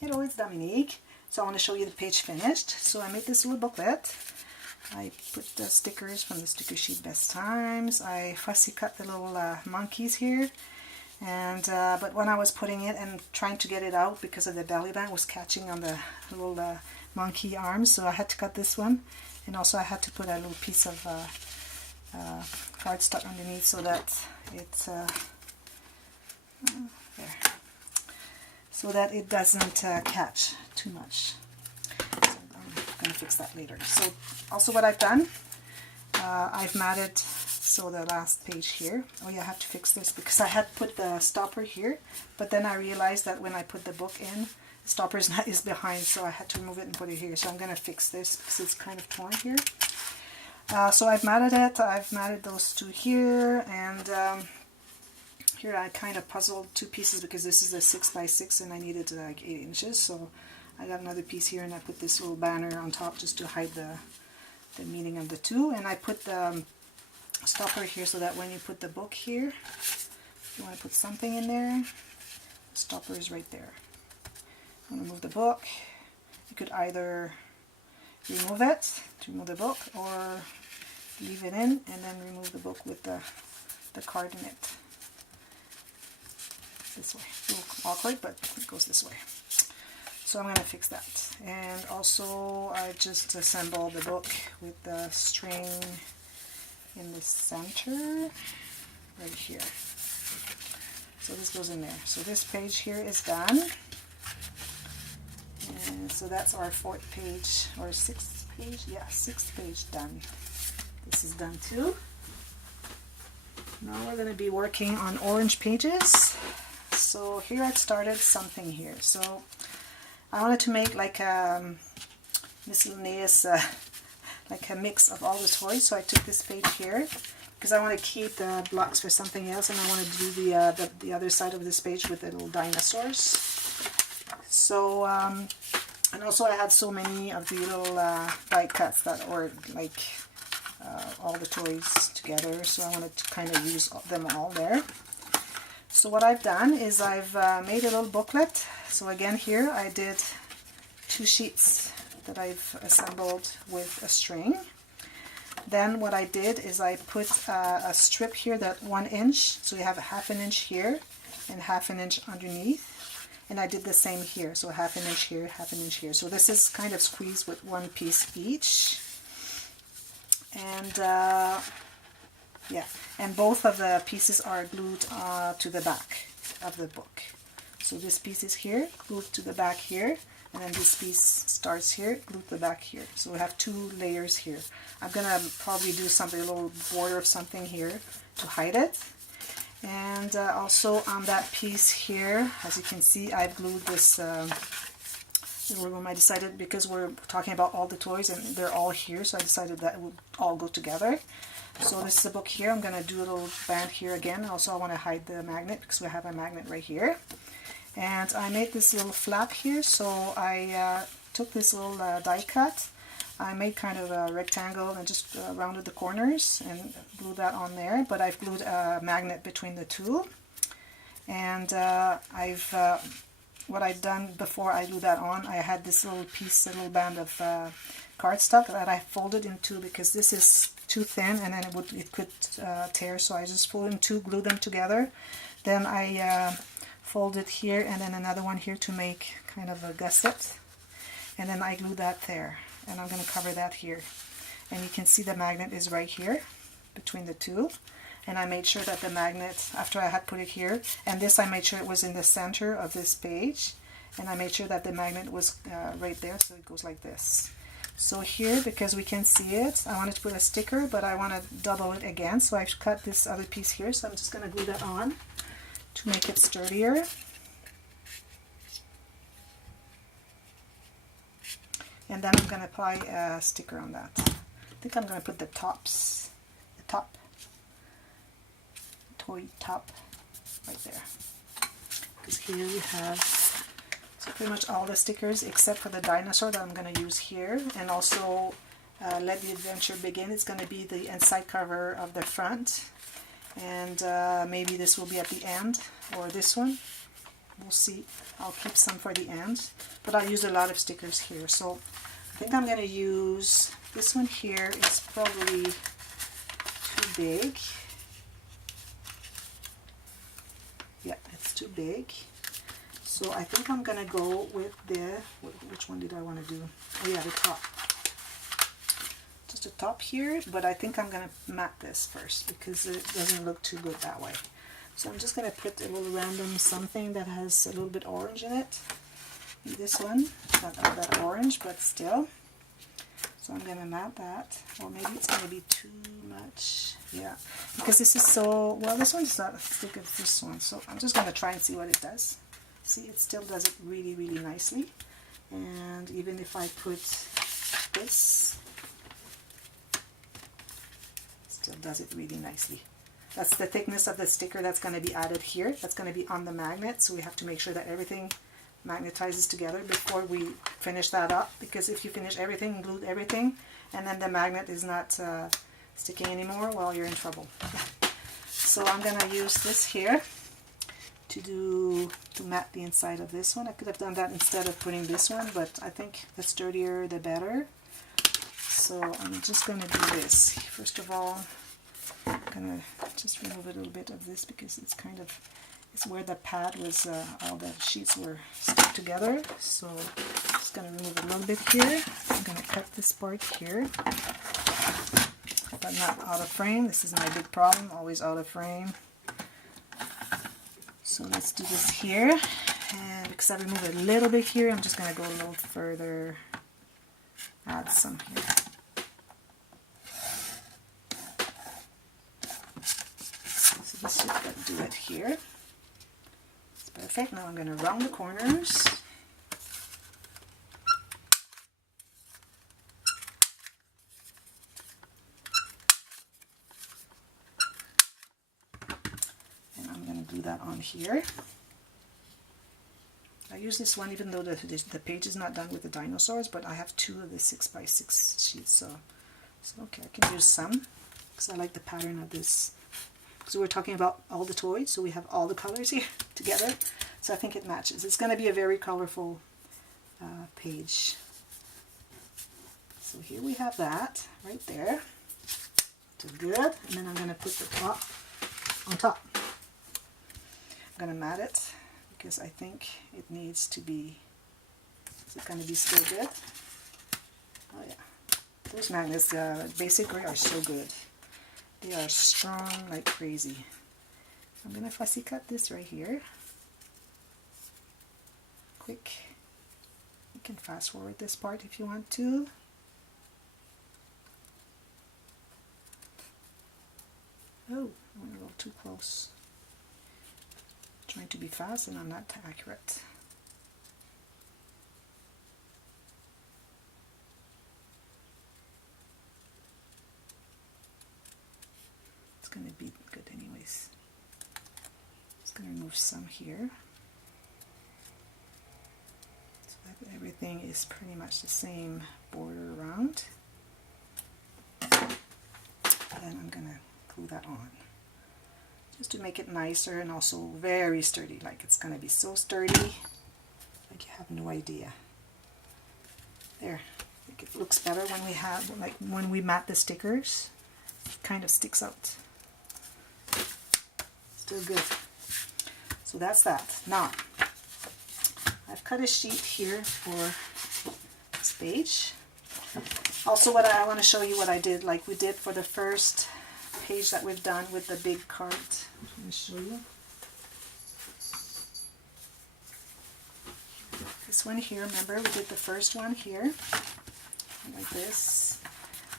Hello, it's Dominique. So I want to show you the page finished. So I made this little booklet. I put the stickers from the sticker sheet Best Times. I fussy cut the little monkeys here. And but when I was putting it and trying to get it out because of the belly band was catching on the little monkey arms, so I had to cut this one. And also I had to put a little piece of cardstock underneath so that it's there, so that it doesn't catch too much. So I'm going to fix that later. So also what I've done, I've matted, so the last page here. Oh yeah, I have to fix this because I had put the stopper here, but then I realized that when I put the book in, the stopper is behind, so I had to remove it and put it here. So I'm going to fix this because it's kind of torn here. So I've matted it. I've matted those two here, and here I kind of puzzled two pieces because this is a 6x6 and I needed like 8 inches. So I got another piece here and I put this little banner on top just to hide the meaning of the two. And I put the stopper here so that when you put the book here, if you want to put something in there, the stopper is right there. I'm going to move the book. You could either remove it to remove the book or leave it in and then remove the book with the card in it. This way. A little awkward, but it goes this way. So I'm going to fix that. And also I just assembled the book with the string in the center right here. So this goes in there. So this page here is done. And so that's our 4th page or 6th page. Yeah, 6th page done. This is done too. Now we're going to be working on orange pages. So here I've started something here. So I wanted to make like a miscellaneous, like a mix of all the toys. So I took this page here because I want to keep the blocks for something else, and I want to do the other side of this page with the little dinosaurs. So and also I had so many of the little die cuts that were like all the toys together. So I wanted to kind of use them all there. So what I've done is I've made a little booklet. So again here I did 2 sheets that I've assembled with a string. Then what I did is I put a strip here that 1 inch, so you have a 1/2 inch here and 1/2 inch underneath. And I did the same here, so 1/2 inch here, 1/2 inch here. So this is kind of squeezed with 1 piece each. And yeah, and both of the pieces are glued to the back of the book. So this piece is here, glued to the back here, and then this piece starts here, glued to the back here. So we have 2 layers here. I'm gonna probably do something, a little border of something here to hide it. And also on that piece here, as you can see, I've glued this little room. I decided, because we're talking about all the toys and they're all here, so I decided that it would all go together. So this is a book here. I'm going to do a little band here again. Also I want to hide the magnet because we have a magnet right here. And I made this little flap here. So I took this little die cut. I made kind of a rectangle and just rounded the corners and glued that on there. But I've glued a magnet between the two. And what I've done before I glue that on, I had this little piece, a little band of cardstock that I folded in 2 because this is too thin and then it could tear. So I just folded in 2, glued them together. Then I folded here and then another one here to make kind of a gusset. And then I glue that there. And I'm going to cover that here. And you can see the magnet is right here between the 2. And I made sure that the magnet, after I had put it here, and this I made sure it was in the center of this page, and I made sure that the magnet was right there, so it goes like this. So here, because we can see it, I wanted to put a sticker, but I want to double it again, so I've cut this other piece here, so I'm just going to glue that on to make it sturdier. And then I'm going to apply a sticker on that. I think I'm going to put the top right there, because here we have so pretty much all the stickers except for the dinosaur that I'm going to use here. And also Let the Adventure Begin. It's going to be the inside cover of the front, and maybe this will be at the end, or this one. we'll see. I'll keep some for the end, but I'll use a lot of stickers here. So I think I'm going to use this one here. It's probably too big. Yeah, it's too big. So I think I'm going to go with the, which one did I want to do? Oh yeah, the top. Just the top here, but I think I'm going to mat this first because it doesn't look too good that way. So I'm just going to put a little random something that has a little bit orange in it. This one, not all that orange, but still. So I'm going to mat that. Or maybe it's going to be too much. Yeah, because this is so, well, this one's not as thick as this one. So I'm just going to try and see what it does. See, it still does it really, really nicely. And even if I put this, it still does it really nicely. That's the thickness of the sticker that's going to be added here. That's going to be on the magnet, so we have to make sure that everything magnetizes together before we finish that up, because if you finish everything, glue everything, and then the magnet is not sticking anymore, well, you're in trouble. So I'm going to use this here to mat the inside of this one. I could have done that instead of putting this one, but I think the sturdier the better. So I'm just going to do this. First of all, I'm going to just remove a little bit of this because it's kind of, it's where the pad was, all the sheets were stuck together. So I'm just going to remove a little bit here. I'm going to cut this part here, but not out of frame. This is my big problem, always out of frame. So let's do this here, and because I removed a little bit here, I'm just going to go a little further, add some here. So this should do it here. It's perfect. Now I'm going to round the corners. That on here. I use this one even though the page is not done with the dinosaurs, but I have 2 of the 6x6 sheets, so okay, I can use some because I like the pattern of this. So we're talking about all the toys, so we have all the colors here together, so I think it matches. It's going to be a very colorful page. So here we have that right there. So good, and then I'm going to put the top on top. I'm going to mat it because I think it needs to be, is it going to be still good? Oh yeah, those magnets, Basic Gray, are so good. They are strong like crazy. I'm going to fussy cut this right here. Quick. You can fast forward this part if you want to. Oh, I went a little too close. Trying to be fast and I'm not accurate. It's going to be good anyways. Just going to remove some here so that everything is pretty much the same border around. Then I'm going to glue that on, just to make it nicer and also very sturdy. Like, it's going to be so sturdy, like you have no idea. There, I think it looks better when we have, like when we mat the stickers, it kind of sticks out. Still good. So that's that. Now, I've cut a sheet here for this page. Also, what I want to show you what I did, like we did for the first page that we've done with the big card. I'm going to show you. This one here, remember we did the first one here, like this.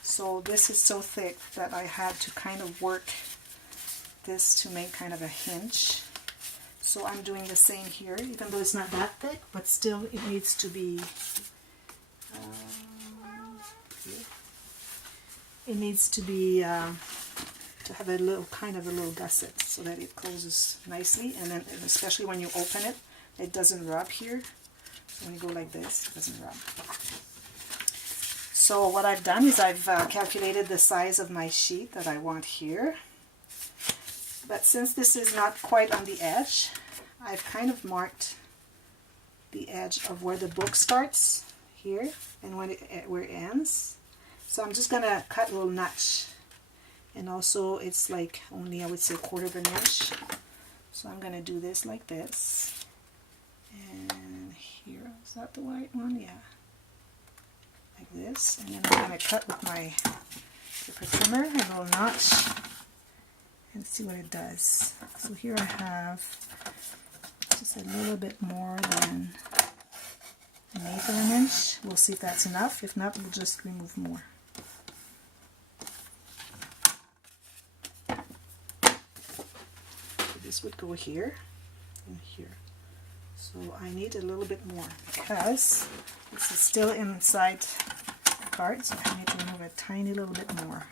So this is so thick that I had to kind of work this to make kind of a hinge. So I'm doing the same here, even though it's not that thick, but still it needs to be, it needs to be, to have a little, kind of a little gusset so that it closes nicely, and then especially when you open it, it doesn't rub here. So when you go like this, it doesn't rub. So what I've done is I've calculated the size of my sheet that I want here. But since this is not quite on the edge, I've kind of marked the edge of where the book starts here and when where it ends. So I'm just gonna cut a little notch, and also it's like only, I would say, 1/4 of an inch. So I'm gonna do this like this, and here, is that the right one? Yeah, like this, and then I'm gonna cut with my paper trimmer a little notch and see what it does. So here I have just a little bit more than 1/8 of an inch. We'll see if that's enough. If not, we'll just remove more. So this would go here and here. So I need a little bit more because this is still inside the card, so I need to remove a tiny little bit more.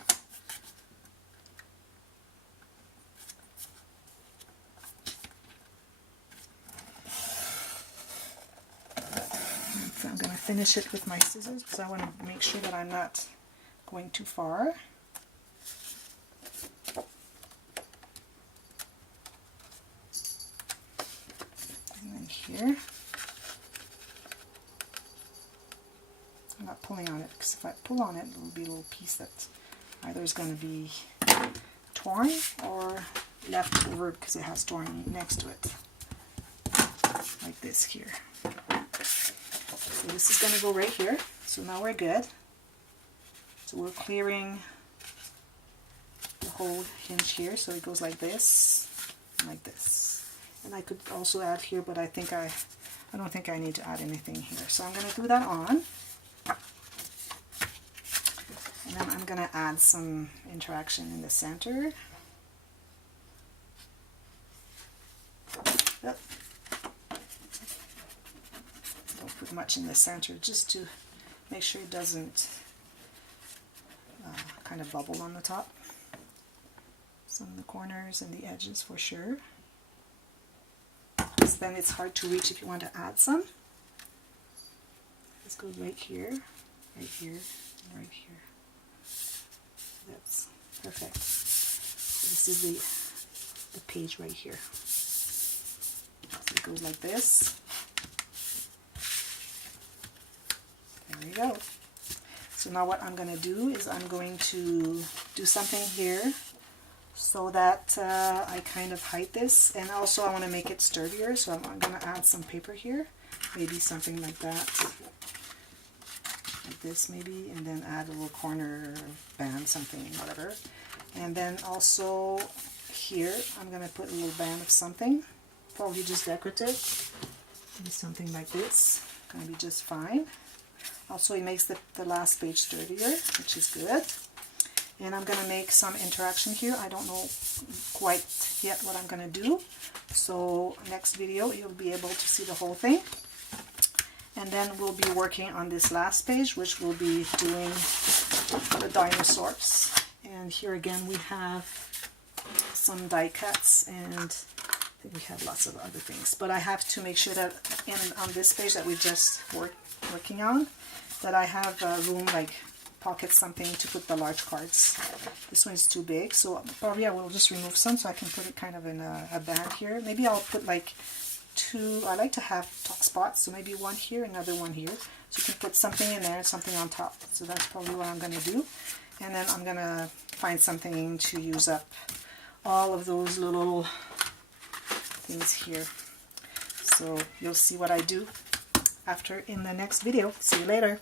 So I'm going to finish it with my scissors because I want to make sure that I'm not going too far. And then here, I'm not pulling on it because if I pull on it, it will be a little piece that either is going to be torn or left over because it has torn next to it, like this here. So this is going to go right here. So now we're good. So we're clearing the whole hinge here. So it goes like this, and like this. And I could also add here, but I don't think I need to add anything here. So I'm going to do that on. And then I'm going to add some interaction in the center. Yep. Don't put much in the center, just to make sure it doesn't kind of bubble on the top. Some of the corners and the edges for sure. So then it's hard to reach if you want to add some. This goes right here, and right here. That's perfect. So this is the page right here. So it goes like this. There we go. So now what I'm going to do is I'm going to do something here so that I kind of hide this, and also I want to make it sturdier, so I'm going to add some paper here, maybe something like that, like this maybe, and then add a little corner band, something, whatever. And then also here I'm going to put a little band of something, probably just decorative, maybe something like this, going to be just fine. Also it makes the last page sturdier, which is good. And I'm going to make some interaction here. I don't know quite yet what I'm going to do. So next video you'll be able to see the whole thing. And then we'll be working on this last page, which will be doing the dinosaurs. And here again we have some die cuts, and I think we have lots of other things. But I have to make sure that on this page that we just working on, that I have room, like pocket something to put the large cards. This one is too big, so probably I will just remove some so I can put it kind of in a band here. Maybe I'll put like two, I like to have top spots, so maybe one here, another one here. So you can put something in there and something on top. So that's probably what I'm going to do. And then I'm going to find something to use up all of those little things here. So you'll see what I do after in the next video. See you later.